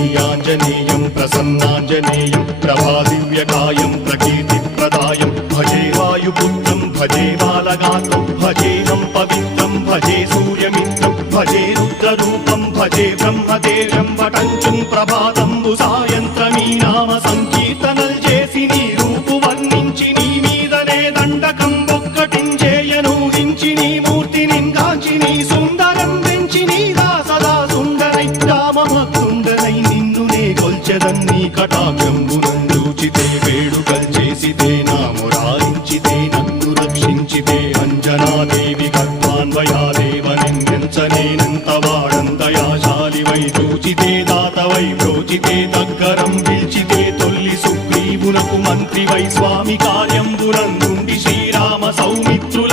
श्रीयाञ्जनेयं प्रसन्नाञ्जनेयं प्रभादिव्यकायं प्रकीर्तिप्रदायं भजे वायुपुत्रं भजे बालगात्रं भजेहं पवित्रं भजे सूर्यमित्रं भजे रुद्ररूपं भजे ब्रह्मदेवं वटञ्चुं प्रभातं सायन्त्रमी नाम संकीर्तनल చేసి నీ రూపు వర్ణించి నీ మీదనే దండకం ఒక్కటించేయను హించి నీ మూర్తిని గాంచి నీ సుందరం వెంచి నీ దాసదా సుందరై రామభక్తుండనై నిన్నునే కొల్చెదన్ని కటాక్షంబునందూచితే వేడుకల్ చేసితే నామురారించితే నన్ను రక్షించితే అంజనాదేవి కర్మాన్వయాదేవనెంచనేనంత వాడంతయాశాలివై చూచితే దాతవై ప్రోచితే దగ్గరం పిలిచితే తొల్లి సుగ్రీవునకు మంత్రివై స్వామి కార్యంబునందుండి శ్రీరామ సౌమిత్రుల